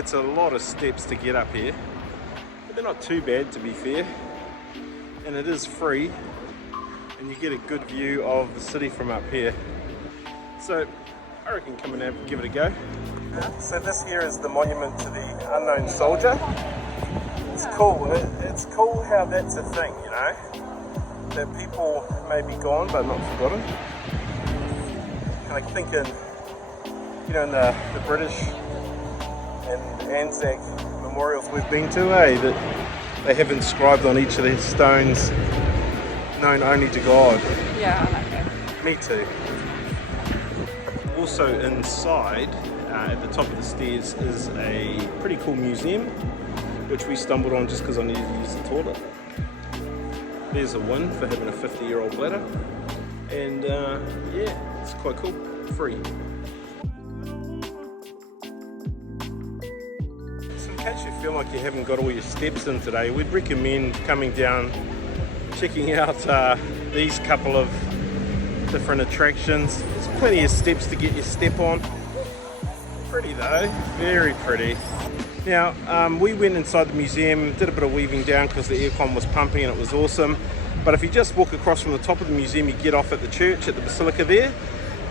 It's a lot of steps to get up here, but they're not too bad, to be fair. And it is free, and you get a good view of the city from up here. So I reckon come and give it a go. So this here is the monument to the unknown soldier. It's cool. It's cool how that's a thing, you know, that people may be gone but not forgotten. And I think in, you know, in the British and Anzac memorials we've been to, that they have inscribed on each of their stones, known only to God. Yeah, I like that. Me too. Also inside, at the top of the stairs, is a pretty cool museum, which we stumbled on just because I needed to use the toilet. There's a win for having a 50-year-old bladder, and yeah, it's quite cool, free. So in case you feel like you haven't got all your steps in today, we'd recommend coming down, checking out these couple of different attractions. There's plenty of steps to get your step on. Pretty though, very pretty. Now, we went inside the museum, did a bit of weaving down because the aircon was pumping and it was awesome. But if you just walk across from the top of the museum, you get off at the church, at the basilica there,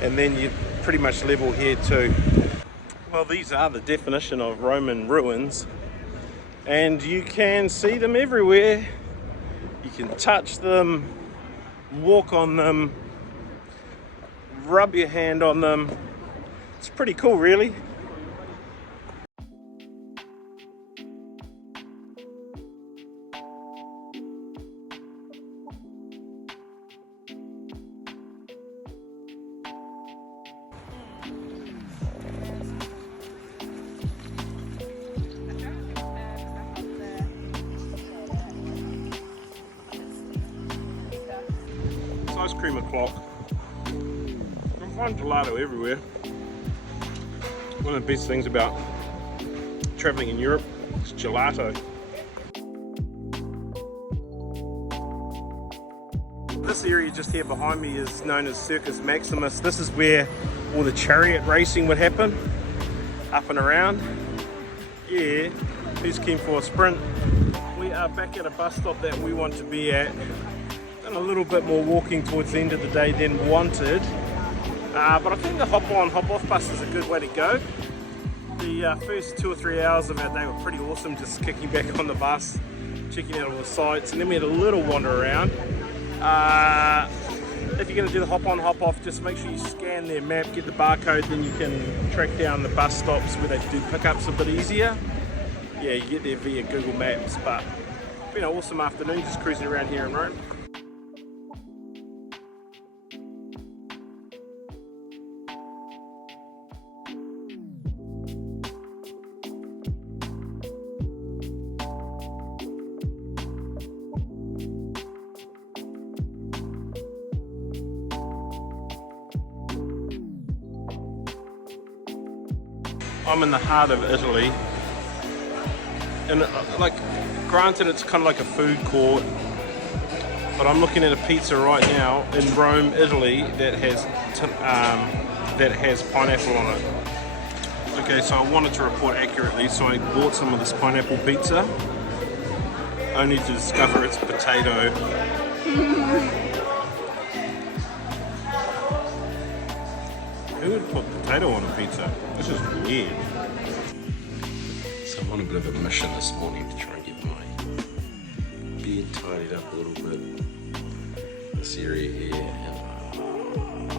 and then you pretty much level here too. Well, these are the definition of Roman ruins, and you can see them everywhere. You can touch them, walk on them, rub your hand on them. It's pretty cool, really. It's ice cream o'clock. You can find gelato everywhere. One of the best things about traveling in Europe is gelato. This area just here behind me is known as Circus Maximus. This is where all the chariot racing would happen, up and around. Yeah, who's keen for a sprint? We are back at a bus stop that we want to be at. Done a little bit more walking towards the end of the day than wanted. But I think the hop-on, hop-off bus is a good way to go. The first 2 or 3 hours of our day were pretty awesome, just kicking back on the bus, checking out all the sights, and then we had a little wander around. If you're going to do the hop-on, hop-off, just make sure you scan their map, get the barcode, then you can track down the bus stops where they do pickups a bit easier. Yeah, you get there via Google Maps, but it's been an awesome afternoon just cruising around here in Rome. I'm in the heart of Italy, and like, granted it's kind of like a food court, but I'm looking at a pizza right now in Rome, Italy that has pineapple on it. Okay, so I wanted to report accurately, so I bought some of this pineapple pizza, only to discover it's potato. Who would put potato on a pizza? This is weird. So I'm on a bit of a mission this morning to try and get my bed tidied up a little bit. This area here, and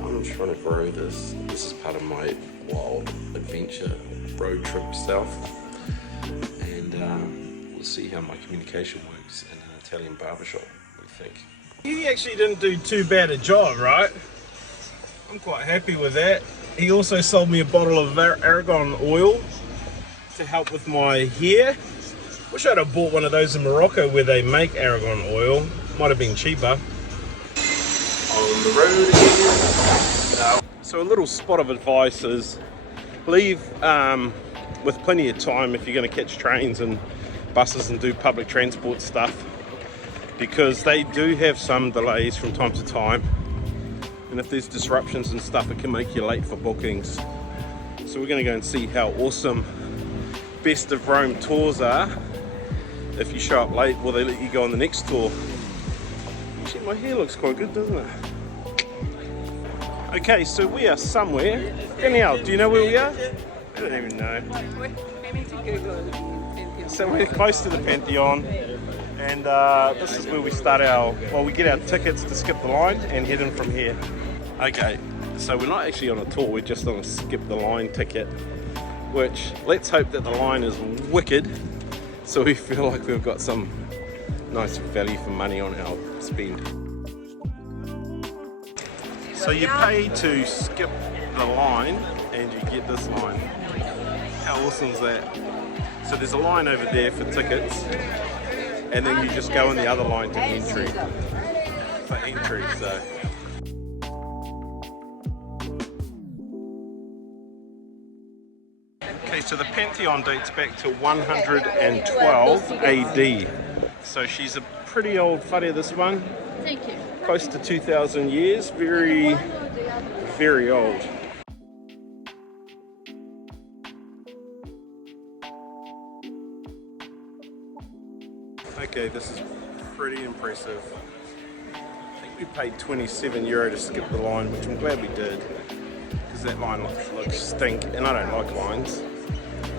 I'm trying to grow this. This is part of my wild adventure road trip south, and we'll see how my communication works in an Italian barbershop. What do you think? You actually didn't do too bad a job, right? I'm quite happy with that. He also sold me a bottle of argan oil to help with my hair. Wish I'd have bought one of those in Morocco where they make argan oil. Might have been cheaper. On the road again. So a little spot of advice is leave with plenty of time if you're going to catch trains and buses and do public transport stuff, because they do have some delays from time to time. And if there's disruptions and stuff, it can make you late for bookings. So we're going to go and see how awesome best of Rome tours are, if you show up late, well, they let you go on the next tour. Actually, my hair looks quite good, doesn't it? Okay, so we are somewhere. Danielle, do you know where we are? I don't even know. We need to Google the Pantheon. So we're close to the Pantheon, and this is where we start well, we get our tickets to skip the line and head in from here. Okay, so we're not actually on a tour, we're just on a skip the line ticket, which let's hope that the line is wicked, so we feel like we've got some nice value for money on our spend. So you pay to skip the line and you get this line. How awesome is that? So there's a line over there for tickets, and then you just go in the other line to entry. For entry, so. Okay, so the Pantheon dates back to 112 AD. So she's a pretty old whare, this one. Thank you. Close to 2,000 years, very, very old. Okay, this is pretty impressive. I think we paid €27 to skip the line, which I'm glad we did, because that line looks stink, and I don't like lines.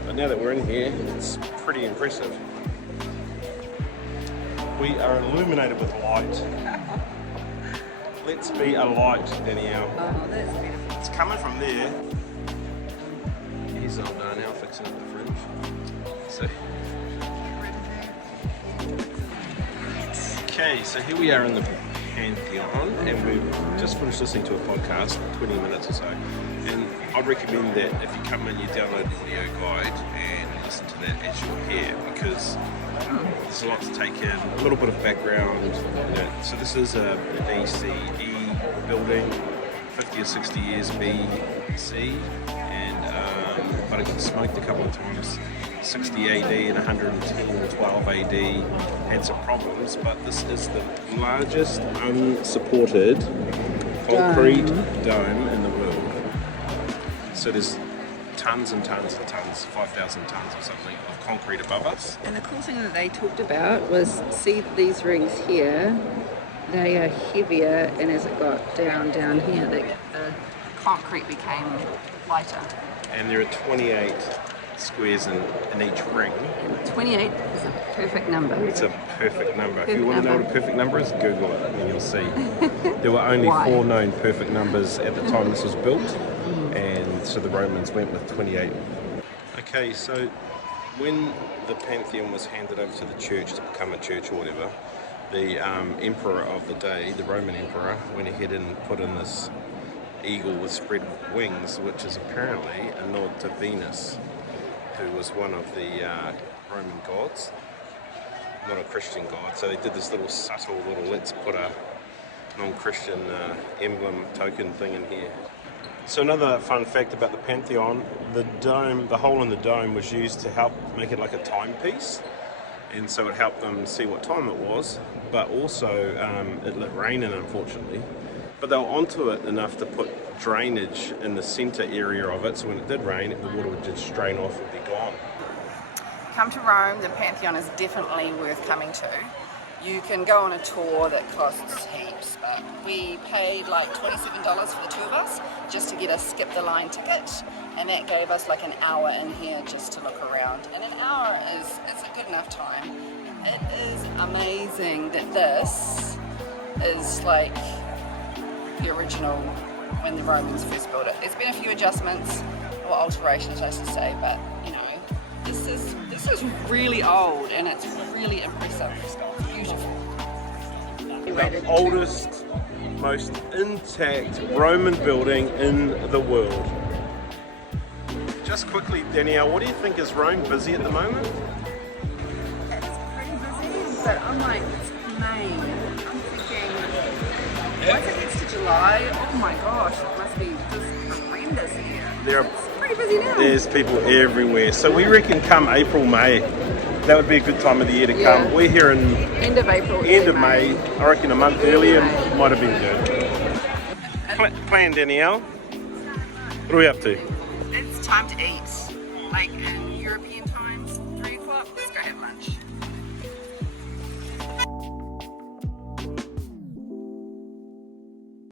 But now that we're in here, it's pretty impressive. We are illuminated with light. Let's be a light, Danielle. Oh, that's beautiful. It's coming from there. He's not done now, fixing up the fringe. So. Okay, so here we are in the Pantheon, and we've just finished listening to a podcast, 20 minutes or so. And I'd recommend that if you come in, you download an audio guide and listen to that as you're here, because there's a lot to take in, a little bit of background. You know, so this is a BCE building, 50 or 60 years BC, and but it got smoked a couple of times. 60 AD and 110 or 12 AD had some problems, but this is the largest unsupported concrete dome in the world. So there's tons and tons and tons, 5,000 tons or something of concrete above us. And the cool thing that they talked about was, see these rings here, they are heavier, and as it got down here, the concrete became lighter. And there are 28 squares in each ring. 28 is a perfect number. It's a perfect number. Perfect if you want to know what a perfect number is, Google it and you'll see. There were only 4 known perfect numbers at the time this was built, and so the Romans went with 28. Okay, so when the Pantheon was handed over to the church to become a church or whatever, the emperor of the day, the Roman emperor, went ahead and put in this eagle with spread wings, which is apparently a nod to Venus, who was one of the Roman gods, not a Christian god. So they did this little subtle let's put a non-Christian emblem token thing in here. So another fun fact about the Pantheon, the dome, the hole in the dome was used to help make it like a timepiece, and so it helped them see what time it was, but also it let rain in, unfortunately. But they were onto it enough to put drainage in the centre area of it, so when it did rain, the water would just drain off and be gone. Come to Rome, the Pantheon is definitely worth coming to. You can go on a tour that costs heaps, but we paid like $27 for the two of us just to get a skip the line ticket, and that gave us like an hour in here just to look around, and an hour is a good enough time. It is amazing that this is like the original when the Romans first built it. There's been a few adjustments or alterations, I should say, but you know, this is really old and it's really impressive. It's beautiful. The oldest, most intact Roman building in the world. Just quickly, Danielle, what do you think? Is Rome busy at the moment? It's pretty busy, but I'm like, it's May. I'm thinking, once it gets to July, oh my gosh, it must be just horrendous here. It's pretty busy now. There's people everywhere. So we reckon come April, May, that would be a good time of the year to come. We're here in end of April, end of May. I reckon a month earlier might have been good. Plan, Danielle. What are we up to? It's time to eat. Like